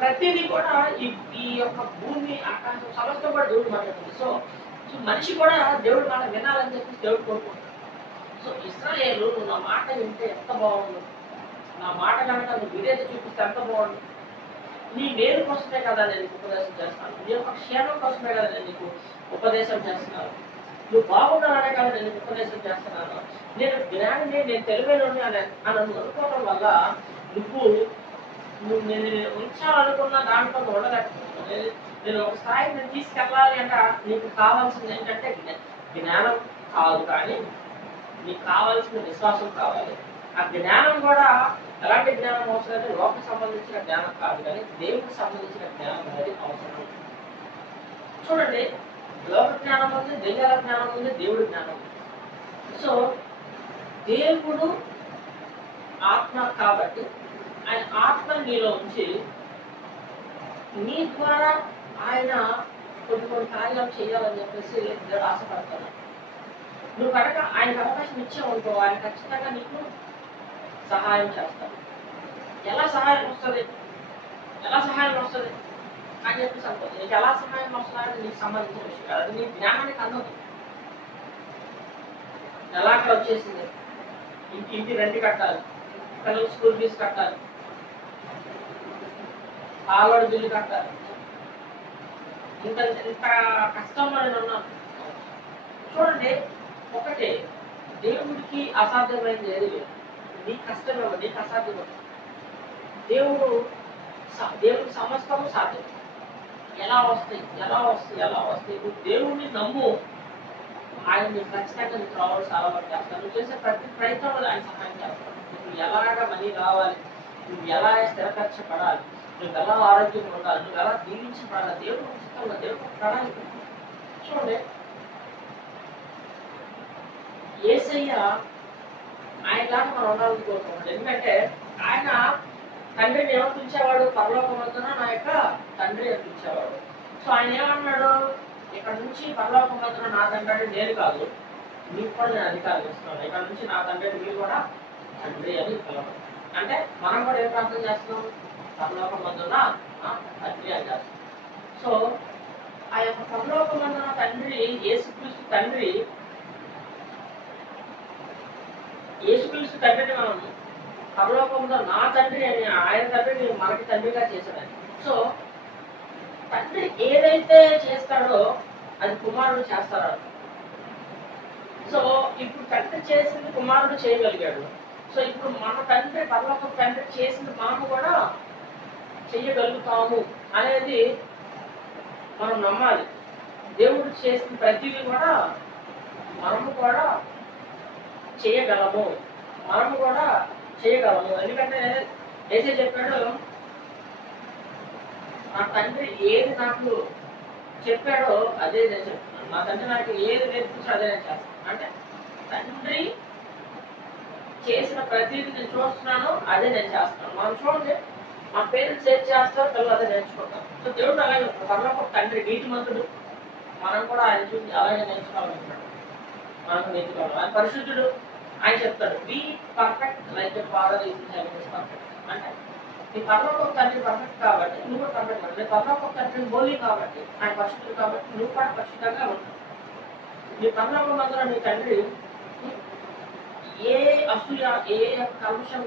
ప్రతిదీ కూడా ఈ ఈ యొక్క భూమి ఆకాశం సమస్తం కూడా దేవుడు మాట్లాడుతుంది. సో మనిషి కూడా దేవుడు మాట వినాలని చెప్పి దేవుడు కోరుకుంటాడు. సో ఇశ్రాయేలు నువ్వు నా మాట వింటే ఎంత బాగుండు, నా మాట కనుక నువ్వు విధేయత చూపిస్తే ఎంత బాగుండు. నీ మేలు కోసమే కదా నేను నీకు ఉపదేశం చేస్తాను, నీ యొక్క క్షేమం కోసమే కదా నేను నీకు ఉపదేశం చేస్తున్నాను, నువ్వు బాగుండాలనే కదా నేను నీకు ఉపదేశం చేస్తున్నాను. నేను జ్ఞానిని, నేను తెలివైనని అని నువ్వు అనుకోవడం వల్ల నువ్వు నేను ఉంచాలనుకున్న దాంట్లో నువ్వు ఉండలేకపోతున్నావు. నేను ఒక స్థాయికి నేను తీసుకెళ్ళాలి అంటే నీకు కావాల్సింది ఏంటంటే జ్ఞానం కాదు, కానీ నీకు కావాల్సిన విశ్వాసం కావాలి. ఆ జ్ఞానం కూడా ఎలాంటి జ్ఞానం అవసరం అంటే లోకం సంబంధించిన జ్ఞానం కాదు, కానీ దేవుడికి సంబంధించిన జ్ఞానం అనేది అవసరం. చూడండి, లోక జ్ఞానం ఉంది, దెయ్యాల జ్ఞానం ఉంది, దేవుడి జ్ఞానం ఉంది. సో దేవుడు ఆత్మ కాబట్టి ఆయన ఆత్మ నీలో ఉంచి నీ ద్వారా ఆయన కొన్ని కార్యాలు చేయాలని చెప్పేసి దేవుడు ఆశపడతాడు. నువ్వు కనుక ఆయనకు అవకాశం ఇచ్చావనుకో, ఆయన ఖచ్చితంగా నీకు సహాయం చేస్తాడు. ఎలా సహాయం వస్తుంది అని చెప్పేసి అనుకోండి. నీకు ఎలా సహాయం వస్తుందని నీకు సంబంధించిన విషయం కాదు, అది నీ జ్ఞానానికి అందదు. నెలాఖరు వచ్చేసింది, ఇంటి రెంట్ కట్టాలి, పిల్లలు స్కూల్ ఫీజు కట్టాలి, పాలవాడి బిల్లు కట్టాలి, ఇంత కష్టంలో నేను ఉన్నాను. చూడండి, ఒకటి దేవుడికి అసాధ్యమైనది ఏది లేదు. నీకు కష్టమే, నీకు అసాధ్యం. దేవుడికి సమస్తము సాధ్యం. ఎలా వస్తాయి నువ్వు దేవుడిని నమ్ము, ఆయన నీకు ఖచ్చితంగా నీకు రావాలి చాలా వరకు చేస్తాను. నువ్వు చేసే ప్రతి ప్రయత్నంలో ఆయన సహాయం చేస్తాడు. నువ్వు ఎలాగా మనీ రావాలి, నువ్వు ఎలా స్థిరపరచబడాలి, నువ్వు ఎలా ఆరోగ్యంగా ఉండాలి, నువ్వు ఎలా దీవించబడాలి, దేవుడు ఉచితంగా దేవుడు ప్రణాళిక. చూడండి, యేసయ్య ఆయనలాగా మనం ఉండాలని కోరుకుంటున్నాడు. ఎందుకంటే ఆయన తండ్రిని ఏమో పిలిచేవాడు, పరలోకమందున నా యొక్క తండ్రి అని పిలిచేవాడు. సో ఆయన ఏమన్నాడు, ఇక్కడ నుంచి పరలోకమందున నా తండ్రి నేను కాదు, మీకు కూడా నేను అధికారం ఇస్తున్నాను, ఇక్కడ నుంచి నా తండ్రి మీరు కూడా తండ్రి అని పిలవడం. అంటే మనం కూడా ఏం ప్రార్థన చేస్తున్నాం, పరలోకమందున తండ్రి అని చేస్తున్నాం. సో ఆ యొక్క పరలోకమందున తండ్రి యేసుక్రీస్తు తండ్రిని మనం పరలోకంలో నా తండ్రి అని ఆయన తండ్రిని మనకి తండ్రిగా చేశాడని. సో తండ్రి ఏదైతే చేస్తాడో అది కుమారుడు చేస్తాడు. సో ఇప్పుడు తండ్రి చేసింది కుమారుడు చేయగలిగాడు. సో ఇప్పుడు మన తండ్రి, పరలోక తండ్రి చేసింది మనము కూడా చెయ్యగలుగుతాము అనేది మనం నమ్మాలి. దేవుడు చేసిన ప్రతిదీ కూడా మనము కూడా చేయగలము. ఎందుకంటే ఏసే చెప్పాడు, నా తండ్రి ఏది నాకు చెప్పాడో అదే నేను చెప్తున్నాను, నా తండ్రి నాకు ఏది నేర్పించో అదే నేను చేస్తాను. అంటే తండ్రి చేసిన ప్రతిదీ నేను చూస్తున్నాను, అదే నేను చేస్తున్నాను. మనం చూడండి, మా పేరెంట్స్ ఏం చేస్తారో పిల్లలు అదే నేర్చుకుంటాం. సో దేవుడు అలాగే పరలోక తండ్రి నీతిమంతుడు, మనం కూడా ఆయన చూసి అలాగే నేర్చుకోవాలనుకుంటాడు. మనకు నేర్చుకోవాలి. ఆయన పరిశుద్ధుడు, ఆయన చెప్తాడు be perfect like your father is in heaven is perfect. అంటే నీ పరలోక తండ్రి పర్ఫెక్ట్ కాబట్టి నువ్వు కూడా పర్ఫెక్ట్ నీ పరలోక తండ్రి హోలీ కాబట్టి ఆయన పరిశుద్ధుడు కాబట్టి నువ్వు కూడా పరిశుద్ధంగా ఉంటావు. నీ పరలోక మందులో నీ తండ్రి ఏ అసూయ, ఏ కలుషం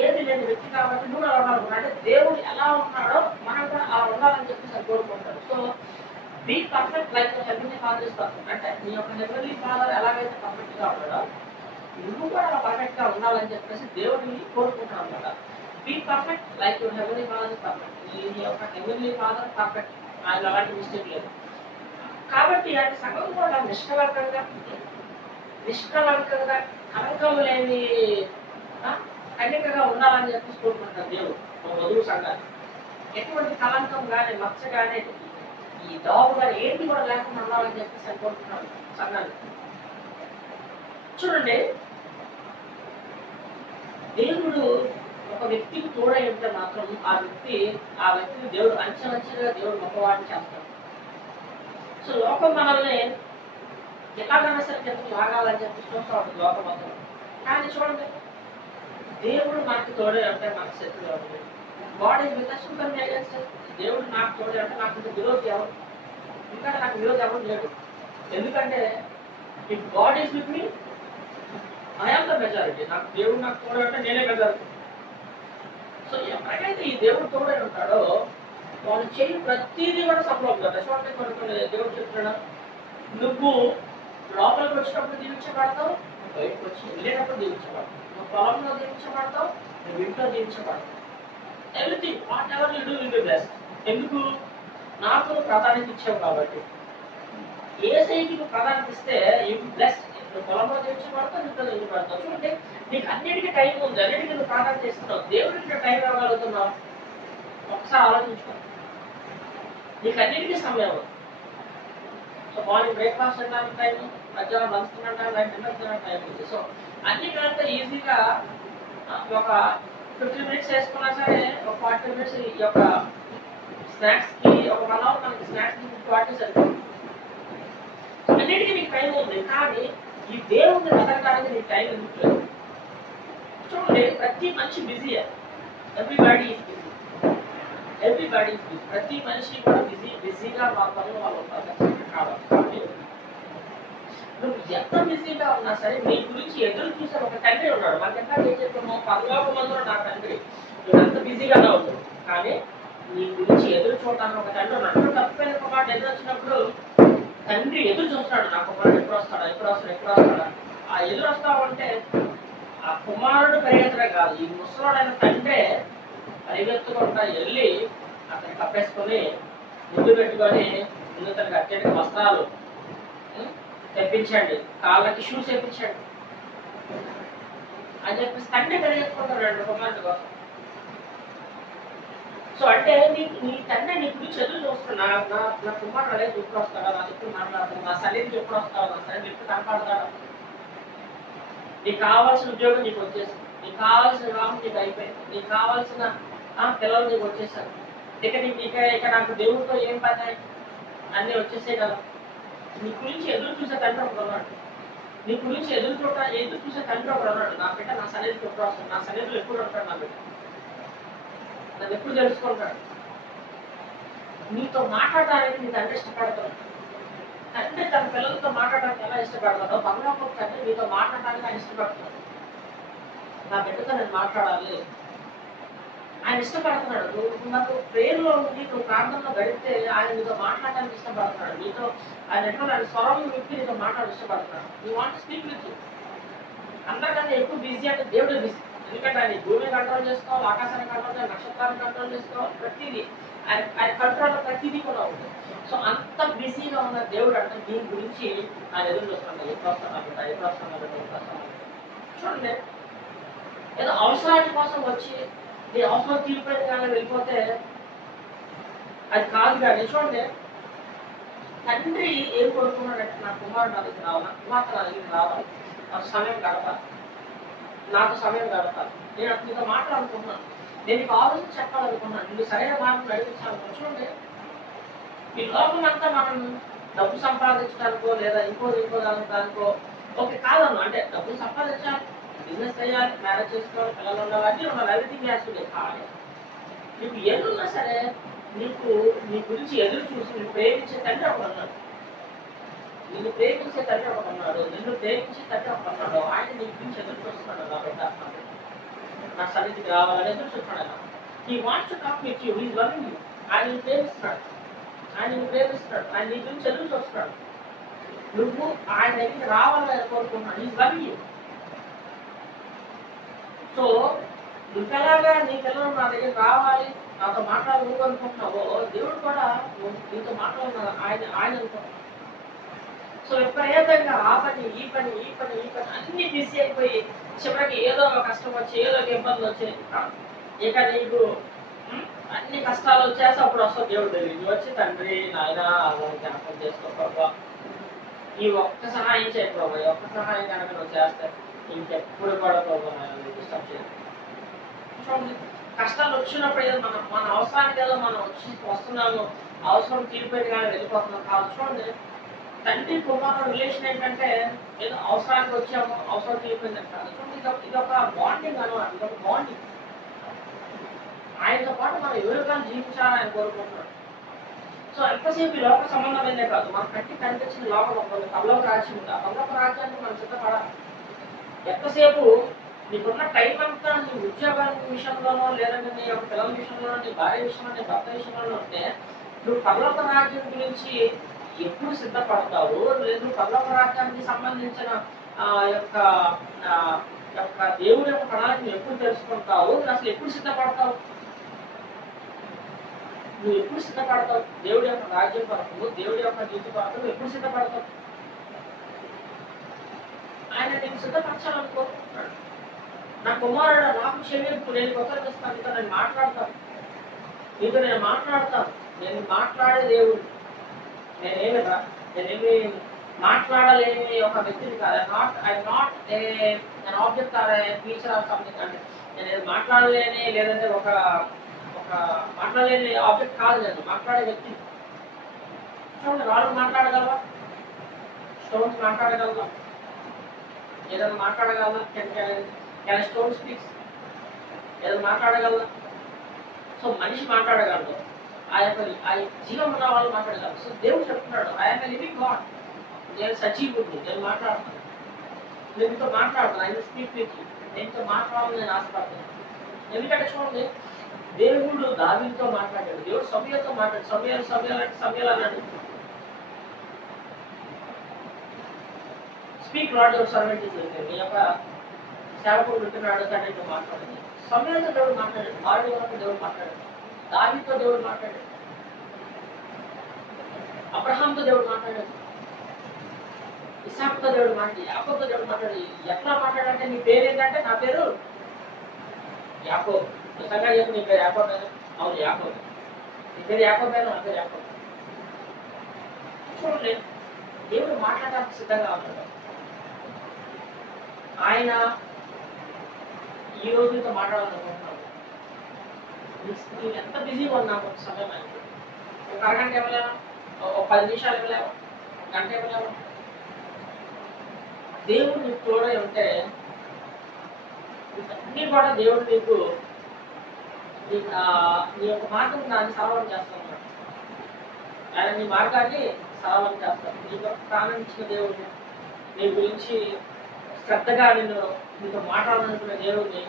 ఏది లేని వ్యక్తి కాబట్టి నువ్వు అలా ఉండాలనుకున్నావు. అంటే దేవుడు ఎలా ఉన్నాడో మనం కూడా అలా ఉండాలని చెప్పి కోరుకుంటాడు. So be perfect like heavenly father is perfect. అంటే నీ యొక్క హెవెన్లీ ఫాదర్ ఎలాగైతే పర్ఫెక్ట్ గా ఉన్నాడో నువ్వు కూడా అలా పర్ఫెక్ట్ గా ఉండాలని చెప్పేసి దేవుడిని కోరుకుంటున్నావు అనమాట. Be perfect like your heavenly father is perfect. నీ యొక్క హెవెన్లీ ఫాదర్ పర్ఫెక్ట్, ఆయన అలాంటి మిస్టేక్ లేదు. కాబట్టి ఆయన సగం కూడా నిష్కలంకంగా కలంకం లేని కన్యకగా ఉండాలని చెప్పేసి కోరుకుంటాడు దేవుడు వధువు సంఘాన్ని. ఎటువంటి కలంకం కానీ, మచ్చ కానీ, ఈ దాబు కానీ ఏంటి కూడా లేకుండా ఉండాలని చెప్పేసి అనుకుంటున్నాడు సంఘాన్ని. చూడండి, దేవుడు ఒక వ్యక్తికి తోడై ఉంటే మాత్రం ఆ వ్యక్తిని దేవుడు అంచెలంచెలుగా దేవుడు గొప్పవాడిని చేస్తాడు. సో లోకం మనల్ని ఎలాగైనా సరే కిందకు లాగాలని చెప్పి చూస్తూ ఉంటుంది లోకం మొత్తం. కానీ చూడండి, దేవుడు మనకి తోడే ఉంటే మనకు శత్రువు ఉంటుంది. God is with us who can be against us. దేవుడు నాకు తోడు అంటే నాకు ఇంత విరోధి ఎవరు, ఇంకా నాకు విరోధి ఎవరు లేడు. ఎందుకంటే if God is with me I am the majority. నాకు దేవుడు నాకు తోడు అంటే నేనే మెజారిటీ. సో ఎవరికైతే ఈ దేవుడు తోడై ఉంటాడో వాళ్ళు చేయి ప్రతిదీ కూడా సంభవం కదా. చూడండి కొన్ని దేవుడు చెప్తున్నాడు, నువ్వు లోపలికి వచ్చినప్పుడు దీవించబడతావు, బయటకు వచ్చి వెళ్ళేటప్పుడు దీవించబడతావు. నువ్వు పొలంలో దీవించబడతావు, నువ్వు ఇంట్లో దీవించబడతావు. Everything whatever you do will be blessed. ఎందుకు? నాకు ప్రాధాన్యత ఇచ్చావు కాబట్టి. ఏ సైకి నువ్వు ప్రాధాన్యత ఇస్తే యూ బ్లెస్డ్. నువ్వు పొలంలో దీవించబడతావు, ఇంట్లో దీవించబడతావు. చూడండి నీకు అన్నిటికీ టైం ఉంది, అన్నిటికీ నువ్వు ప్రాధాన్యత ఇస్తున్నావు. దేవుడికి టైం ఇవ్వగలుగుతున్నావు ఒకసారి ఆలోచించుకో. నీకు అన్నిటికీ సమయం ఉంది. సో మార్నింగ్ బ్రేక్ఫాస్ట్ తినడానికి టైం, మధ్యాహ్నం లంచ్ తినడానికి టైం, డిన్నర్ తినడానికి టైం ఉంది. సో అన్నిటికంటే ఈజీగా ఒక 15 minutes వేసుకున్నా సరే ఒక 40 minutes ఈ యొక్క స్నాక్స్కి ఒక 1 hour మనకి స్నాక్స్కి 40 సరిపోతుంది. అన్నిటికీ నీకు టైం ఉంది, కానీ ఈ దేవుడిని వెతకడానికి నీకు టైం ఎందుకు లేదు? చూడండి ప్రతి మనిషి busy. Everybody is busy. Everybody is busy. ప్రతి మనిషి కూడా బిజీగా వాళ్ళ పనులు వాళ్ళు ఉంటారు కాబట్టి నువ్వు ఎంత బిజీగా ఉన్నా సరే నీ గురించి ఎదురు చూసే ఒక తండ్రి ఉన్నాడు. మనకెంత ఏం చెప్పామో పరలోకమందులో నా తండ్రి. నువ్వు ఎంత బిజీగానే ఉంటావు, కానీ నీ గురించి ఎదురు చూడటానికి ఒక తండ్రి ఉన్నాడు. తప్పిపోయిన కుమారుడు ఎదురు వచ్చినప్పుడు తండ్రి ఎదురు చూస్తున్నాడు, నా కుమారుడు ఎప్పుడు వస్తాడా, ఎప్పుడు వస్తాడు, ఎప్పుడు వస్తాడా. ఆ ఎదురు వస్తావంటే ఆ కుమారుడు పరిగెత్తడం కాదు, ఈ ముసలాడైన తండ్రే పరిగెత్తుకుంటా వెళ్ళి అతన్ని కప్పేసుకొని ముందు పెట్టుకొని ముందు తనకి అత్యధిక వస్త్రాలు తెప్పించండి, కాళ్ళకి షూస్ తెప్పించండి అని చెప్పేసి తండ్రి పరిగెత్తుకుంటాడు 2 కుమారుడు కోసం. సో అంటే నీ తండ్రి నీ గురించి ఎదురు చూస్తున్నా, నా కుమారుడు అనేది ఎప్పుడు వస్తాడా, నా ఎప్పుడు మాట్లాడతాడు, నా సన్నిధికి ఎప్పుడు వస్తాడు, నా సన్నిధి ఎప్పుడు కనపడతాడు. నీకు కావాల్సిన ఉద్యోగం నీకు వచ్చేసింది, నీకు కావాల్సిన వివాహం నీకు అయిపోయింది, నీకు కావాల్సిన పిల్లలు నీకు వచ్చేసారు. ఇక నాకు దేవుడితో ఏం పని, అన్నీ వచ్చేసే కదా. నీ గురించి ఎదురు చూసే తండ్రి ఒకడు ఉన్నాడు. నీ గురించి ఎదురు చూసే తండ్రి ఒకడు ఉన్నాడు. నా బిడ్డ నా సన్నిధికి ఎప్పుడు వస్తాడు, నా సన్నిధిలో ఎప్పుడు ఉంటాడు, నా బిడ్డ నన్ను ఎప్పుడు తెలుసుకుంటాడు. నీతో మాట్లాడడానికి నీ తండ్రి ఇష్టపడతాడు. తండ్రి తన పిల్లలతో మాట్లాడడానికి ఎలా ఇష్టపడతాడో పరలోకపు తండ్రి నీతో మాట్లాడడానికి ఆయన ఇష్టపడుతున్నాడు. నా బిడ్డతో నేను మాట్లాడాలి ఆయన ఇష్టపడుతున్నాడు. నువ్వు ప్రేయర్లో ఉండి నువ్వు ప్రార్థనలో గడిపితే ఆయన నీతో మాట్లాడడానికి ఇష్టపడుతున్నాడు. నీతో ఆయన ఎట్లా స్వరం విప్పి నీతో మాట్లాడి ఇష్టపడుతున్నాడు. You want to speak with you. అందరికన్నా ఎక్కువ బిజీ అంటే దేవుడే బిజీ. ఎందుకంటే ఆయన భూమిని కంట్రోల్ చేసుకోవాలి, ఆకాశాన్ని కంట్రోల్ చేయాలి, నక్షత్రాన్ని కంట్రోల్ చేసుకోవాలి, ప్రతిదీ ఆయన కంట్రోల్లో ప్రతిదీ కూడా ఉంటుంది. సో అంత బిజీగా ఉన్న దేవుడు అంటే దీని గురించి ఆయన ఎదురు చూస్తున్నాడు. ఎప్పుడు వస్తాను బిడ్డ, ఎప్పుడు వస్తాను బిడ్డ, ఎప్పుడు వస్తాను. చూడండి ఏదో అవసరాల కోసం వచ్చి నీ అవసరం తీరిపోయిన కానీ వెళ్ళిపోతే అది కాదు. కానీ చూడండి తండ్రి ఏం కోరుకున్నాడంటే నా కుమారుడు నా దగ్గర రావాలి, నా కుమార్తె నా దగ్గర రావాలి, నాకు సమయం గడపాలి, నాతో సమయం గడపాలి, నేను నీతో మాట్లాడుకుంటున్నాను, నేను నీకు ఆలోచన చెప్పాలనుకున్నాను, నువ్వు సరైన మార్గం నడిపించాలనుకున్నాను. చూడండి ఈ లోకం అంతా మనం డబ్బు సంపాదించడానికో లేదా ఇంకో దానికో ఓకే కాదన్నా. అంటే డబ్బులు సంపాదించాలి, బిజినెస్ చేయాలి, మ్యారేజ్ చేసుకోవాలి, పిల్లలు ఉండాలి, అన్నీ ఉండాలి, ఎవ్రీథింగ్ హ్యాస్ టు బి. కానీ నీకు ఏదున్నా సరే నీకు నీ గురించి ఎదురు చూసి నువ్వు ప్రేమించే తండ్రి ఒకడు ఉన్నాడు. నిన్ను ప్రేమించే తండ్రి ఒకడు ఉన్నాడు, నిన్ను ప్రేమించే తండ్రి ఒకడు ఉన్నాడు. ఆయన నీ గురించి ఎదురు చూస్తున్నాడు. నా బిడ్డ నా సన్నిధికి రావాలని ఎదురు చూస్తున్నాడు. He wants to talk with you, he is loving you. ఆయన ప్రేమిస్తున్నాడు, ఆయన ప్రేమిస్తున్నాడు, ఆయన నీ గురించి ఎదురు చూస్తున్నాడు. నువ్వు ఆయన దగ్గరికి రావాలని కోరుకుంటున్నాడు. He is loving you. So నువ్వెలాగా నీ పిల్లలు నా దగ్గర రావాలి, నాతో మాట్లాడు అనుకుంటున్నావో దేవుడు కూడా నీతో మాట్లాడుతున్నాడు ఆయన అనుకుంటున్నాడు. సో విపరీతంగా ఆ పని ఈ పని అన్ని బిజీ అయిపోయి చివరికి ఏదో ఒక కష్టం వచ్చి ఏదో ఒక ఇబ్బందులు వచ్చాయి, ఇక నీకు అన్ని కష్టాలు వచ్చేసి అప్పుడు వస్తావు దేవుడు దగ్గర. నువ్వు వచ్చి తండ్రి నాయన వాళ్ళకి అర్థం చేసుకో, ఈ ఒక్క సహాయం చేయ ప్రభావ, ఈ ఒక్క సహాయం కనుక నువ్వు చేస్తే ఇంకెప్పుడు కూడా ప్రభావం డిస్టర్బ్ చేయదు. చూడండి కష్టాలు వచ్చినప్పుడు ఏదో మన అవసరానికి ఏదో మనం వస్తున్నాము, అవసరం తీరిపోయింది కానీ వెళ్ళిపోతున్నాం కాదు. చూడండి తండ్రి కుమారుడు రిలేషన్ ఏంటంటే ఏదో అవసరానికి వచ్చాము, అవసరం తీరిపోయింది అంటారు. చూడండి ఇదొక బాండింగ్ అనమాట, ఇదొక బాండింగ్. ఆయనతో పాటు మనం ఎవరికాలు జీవించాలని ఆయన కోరుకుంటున్నాడు. సో ఎంతసేపు ఈ లోక సంబంధమైందే కాదు, మన కంటికి కనిపించిన లోపల ఒక పరలోక రాజ్యం ఉంది. ఆ పరలోక రాజ్యానికి మనం సిద్ధపడాలి. ఎంతసేపు నీకున్న టైం అంతా నీ ఉద్యోగాల విషయంలోనో, లేదంటే నీ యొక్క పిల్లల విషయంలోనో, నీ భార్య విషయంలో, నీ భర్త విషయంలో ఉంటే నువ్వు పరలోక రాజ్యం గురించి ఎప్పుడు సిద్ధపడతావు? లేదు పరలోక రాజ్యానికి సంబంధించిన ఆ యొక్క ఆ యొక్క దేవుడి యొక్క ప్రణాళికను ఎప్పుడు తెలుసుకుంటావు? అసలు ఎప్పుడు సిద్ధపడతావు? నువ్వు ఎప్పుడు సిద్ధపడతావు? దేవుడి యొక్క రాజ్యం కొరకు, దేవుడి యొక్క నీతి కొరకు నువ్వు ఎప్పుడు సిద్ధపడతావు? ఆయన నేను సిద్ధపరచాలనుకుంటున్నాడు. నా కుమారుడు నాకు చెవింపు, నేను కొత్తరిస్తాను, నీతో నేను మాట్లాడతాను, నేను మాట్లాడతాను. నేను మాట్లాడే దేవుడు. నేనేమి మాట్లాడలేని ఒక వ్యక్తిని కాదు. I not an object or a feature or something. అంటే నేను మాట్లాడలేని, లేదంటే ఒక ఒక మాట్లాడలేని ఆబ్జెక్ట్ కాదు. నేను మాట్లాడే వ్యక్తి. చూడండి, రాళ్ళు మాట్లాడగలవా? స్టోన్స్ మాట్లాడగలవా? ఏదైనా మాట్లాడగలవా? Can stone speaks? ఏదైనా మాట్లాడగలవా? సో మనిషి మాట్లాడగలడు, ఆ జీవం ఉన్న వాళ్ళు మాట్లాడగలరు. సో దేవుడు చెప్తున్నాడు, ఐఎమ్ లివింగ్ గాడ్, నేను సజీవుడు, నేను మాట్లాడతాను, నేను మీతో మాట్లాడతాను. ఆయన స్పీక్ విత్ యూ, నేనుతో మాట్లాడాలని నేను ఆశపడతాను. ఎందుకంటే చూడండి, దేవుడు దావీదుతో మాట్లాడాడు, దేవుడు సమూయేలుతో మాట్లాడు. సమూయేలు అన్నాడు, speak lord your servant is listening. నీ యొక్క సేవకుడు వింటున్నాడు, తండ్రితో మాట్లాడండి. సమూయేలుతో దేవుడు మాట్లాడాడు, దావీదుతో దేవుడు మాట్లాడాడు, దావీదుతో దేవుడు మాట్లాడాడు, అబ్రహాంతో దేవుడు మాట్లాడాడు, ఇస్సాకుతో దేవుడు మాట్లాడి, యాకోబుతో దేవుడు మాట్లాడి. ఎట్లా మాట్లాడంటే, నీ పేరు ఏంటంటే, నా పేరు యాకోబు. నిజంగా చెప్పు, నీ పేరు యాకోబేనా? అవును, యాకోబు. నీ పేరు యాకోబేనా? నా పేరు యాకోబు. చూడండి, దేవుడు మాట్లాడడానికి సిద్ధంగా ఉన్నాడు. ఆయన ఈ రోజు నీతో మాట్లాడాలనుకుంటున్నాడు. నీవు ఎంత బిజీగా ఉన్నావు? ఒక సమయం అయితే ఒక అరగంట ఇవ్వలేవా? ఒక 10 నిమిషాలు ఇవ్వలేవా? గంట ఇవ్వలేవా? దేవుడు నీకు తోడై ఉంటే అన్నీ కూడా దేవుడు నీకు నీ యొక్క మార్గం దాన్ని సరళం చేస్తాను. ఆయన నీ మార్గాన్ని సరళం చేస్తాను. నీకు ప్రాణం ఇచ్చిన దేవుడిని, నీ గురించి శ్రద్ధగా నీతో మాట్లాడాలనుకున్న దేవుడిని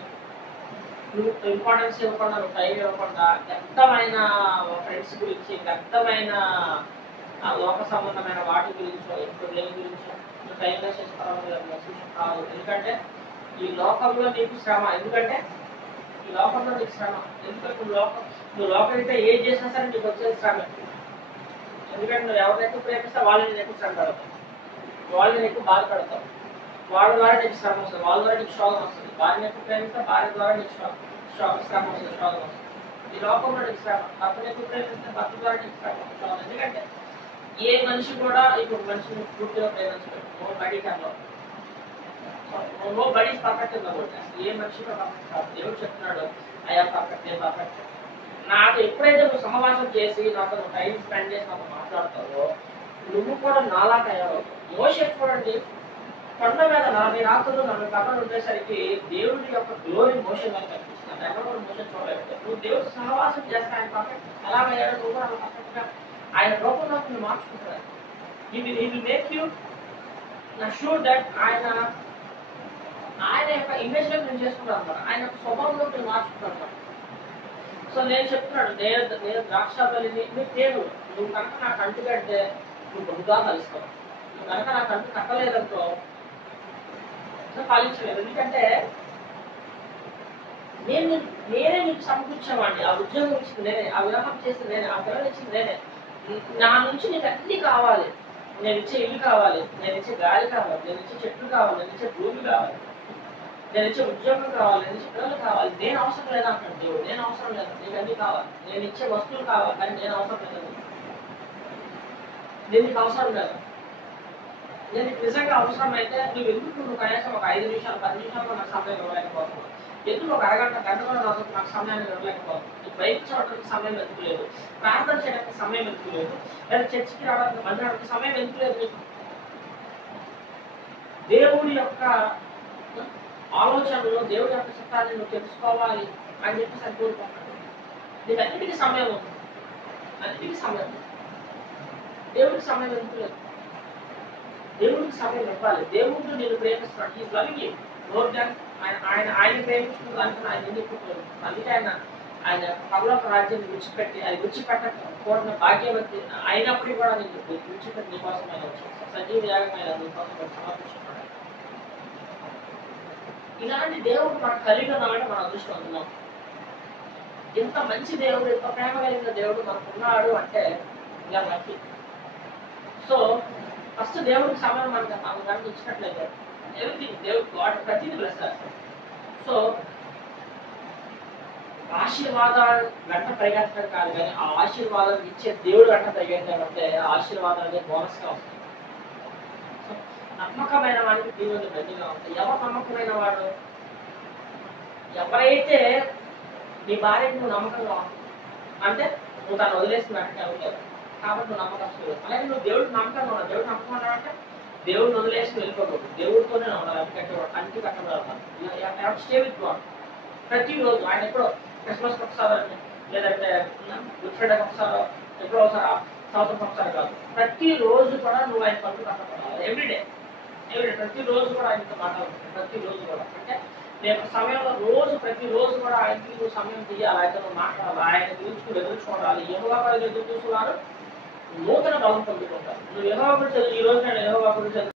నువ్వు ఇంపార్టెన్స్ ఇవ్వకుండా, నువ్వు టైం ఇవ్వకుండా, వ్యక్తమైన ఫ్రెండ్స్ గురించి, వ్యక్తమైన లోక సంబంధమైన వాటి గురించో, ఇంట్లో లేని గురించో నువ్వు టైం వేస్ట్ చేసుకోవడం కాదు. ఎందుకంటే ఈ లోకంలో నీకు శ్రమ. ఎందుకంటే ఈ లోకంలో నీకు శ్రమ. ఎందుకంటే నువ్వు లోకం అయితే ఏం చేసినా సరే నీకు వచ్చేది శ్రమ. ఎందుకంటే నువ్వు ఎవరినైతే ప్రేమిస్తే వాళ్ళని నీకు శ్రమ పెడతావు, వాళ్ళని నీకు బాధపడతావు, వాళ్ళ ద్వారా నీకు శ్రమ వస్తుంది, వాళ్ళ ద్వారా నీకు శోధన వస్తుంది. భార్యని ఎక్కువ ప్రేమిస్తే భార్య ద్వారా నీకు శ్రమ వస్తుంది, శోధన వస్తుంది. ఈ లోకంలో నీకు శ్రమ. భర్తను ఎక్కువ ప్రేమిస్తే భర్త ద్వారా నీకు శ్రమ శోధన. ఎందుకంటే ఏ మనిషి కూడా ఇప్పుడు మనిషిని పూర్తిగా ప్రేమించలేదు. నో బడీ పర్ఫెక్ట్ ఉంది. ఏ మనిషి కూడా పర్ఫెక్ట్ కాదు. దేవుడు చెప్తున్నాడు, అయ్యా పర్ఫెక్ట్, నేను పర్ఫెక్ట్. నాతో ఎప్పుడైతే నువ్వు సమావేశం చేసి నాతో టైం స్పెండ్ చేసి నాతో మాట్లాడతావో నువ్వు కూడా నాలా తయారవుతావు. మోషే చూడండి, కొండ మీద 40 రాత్రులు 40 పగలు ఉండేసరికి దేవుడి యొక్క గ్లోరీ మోషే మీద కనిపిస్తుంది. అంటే ఎక్కడ కూడా మోషే చూడలేదు. నువ్వు దేవుడు సహవాసం చేస్తే ఆయన పర్ఫెక్ట్ ఎలాగయ్యాడు, నువ్వు కూడా పర్ఫెక్ట్ గా ఆయన రూపంలో నువ్వు మార్చుకుంటాడు. He will make you sure that ఆయన యొక్క ఇమేజ్ లో నేను చేసుకుంటాను అనమాట. ఆయన యొక్క స్వభావంలో నేను మార్చుకుంటాను అనమాట. సో నేను చెప్తున్నాడు, నేను ద్రాక్షాబలిని నీ దేవుడు. నువ్వు కనుక నా కంటి కడితే నువ్వు బహుగా కలుస్తావు. నువ్వు కనుక నా కంటి కట్టలేదంటో పాలించలేదు. ఎందుకంటే నేనే నీకు సమకూర్చేవాడిని. ఆ ఉద్యోగం ఇచ్చింది నేనే, ఆ వివాహం చేసింది నేనే, ఆ పిల్లలు ఇచ్చింది నేనే. నా నుంచి నీకు అన్ని కావాలి. నేను ఇచ్చే ఇల్లు కావాలి, నేను ఇచ్చే గాలి కావాలి, నేను ఇచ్చే చెట్లు కావాలి, నేను ఇచ్చే భూమి కావాలి, నేను ఇచ్చే ఉద్యోగం కావాలి, నేను ఇచ్చే పిల్లలు కావాలి. నేను అవసరం లేదా అంటాడు దేవుడు. నేను అవసరం లేదు, నీకు అన్ని కావాలి. నేను ఇచ్చే వస్తువులు కావాలి, కానీ నేను అవసరం లేదు. నేను నీకు అవసరం లేదు. నేను నీకు నిజంగా అవసరం అయితే నువ్వు కనీసం ఒక 5 నిమిషాలు 10 నిమిషాలు నాకు సమయం ఇవ్వలేకపోతున్నావు. ఎందుకు ఒక అరగంట గంట కూడా నాకు సమయాన్ని ఇవ్వలేకపోతున్నావు. నీకు బయట చూడడానికి సమయం ఎందుకు లేదు, ప్రార్థన చేయడానికి సమయం ఎందుకు లేదు, లేదా చర్చికి రావడానికి మందిరానికి సమయం ఎందుకు లేదు నీకు? దేవుడి యొక్క ఆలోచనలో దేవుడి యొక్క చిత్తాన్ని నువ్వు తెలుసుకోవాలి అని చెప్పేసి కోరుకుంటున్నాడు. నీకు అన్నిటికీ సమయం ఉంది, అన్నిటికీ సమయం ఉంది. దేవుడికి సమయం ఎందుకు లేదు? దేవుడికి సమయం ఇవ్వాలి. దేవుడు నేను ప్రేమిస్తున్నాడు. ఈ లవింగ్ మోర్ దాన్ ఆయన ప్రేమించిన దానికి ఆయన ఎందుకు అందుకే ఆయన పరలోక రాజ్యాన్ని విడిచిపెట్టి అది విడిచిపెట్టకూడని భాగ్యవతి అయినప్పటికీ కూడా నేను విడిచిపెట్టి నీకోసం ఆయన వచ్చాను, సజీవ యాగమైన నీకోసం సమర్పించుకున్నాడు. ఇలాంటి దేవుడు మనకు కలిగి ఉన్నామంటే మన అదృష్టం అందులో. ఇంత మంచి దేవుడు, ఇంత ప్రేమ కలిగిన దేవుడు మనకు ఉన్నాడు అంటే ఇలా మంచి. సో ఫస్ట్ దేవుడికి సమయం మనకు కనుక ఇచ్చినట్లయితే ఎవ్రీథింగ్ దేవుడు గాడ్ ప్రతిదీ బ్లెస్ చేస్తాడు. సో ఆశీర్వాదాలు వెంట పరిగెత్తడం కాదు, కానీ ఆ ఆశీర్వాదాలు ఇచ్చే దేవుడు వెంట పరిగెత్తాడంటే ఆ ఆశీర్వాదాలు అనేది బోనస్గా వస్తాయి. సో నమ్మకమైన వాడికి దీవులు దండిగా ఉంటాయి. ఎవరు నమ్మకమైన వాడు? ఎవరైతే నీ భార్యకు నువ్వు నమ్మకంగా ఉంటావు అంటే నువ్వు తను వదిలేసినట్టు అవుతావు కాబట్టి నువ్వు నమ్మకం. అలాగే నువ్వు దేవుడికి నమ్మకంగా ఉన్నావు. దేవుడు నమ్మకం ఉన్నావు అంటే దేవుడిని వదిలేసి వెళ్ళిపోకూడదు, దేవుడితోనే ఉండాలి. అంటి కట్టబడాలి. స్టే విత్ గాడ్ ప్రతిరోజు. ఆయన ఎప్పుడో క్రిస్మస్కి ఒకసారి లేదంటే గుడ్ ఫ్రైడేకి ఒకసారి ఎప్పుడో ఒకసారి సంవత్సరం ఒకసారి కాదు, ప్రతిరోజు కూడా నువ్వు ఆయన పనులు కట్టబడాలి. ఎవ్రీడే ప్రతిరోజు కూడా ఆయనతో మాట్లాడుతుంది. ప్రతిరోజు కూడా అంటే రేపు సమయంలో ప్రతిరోజు కూడా ఆయనకి నువ్వు సమయం తీయాలి, ఆయనతో నువ్వు మాట్లాడాలి, ఆయన గురించి ఎదురు చూడాలి. యెహోవా ఎదురు చూసేవారు నూతన బలం పొందుకుంటారు. నువ్వు యెహోవా గురించి ఈ రోజు నేను యెహోవా గురించి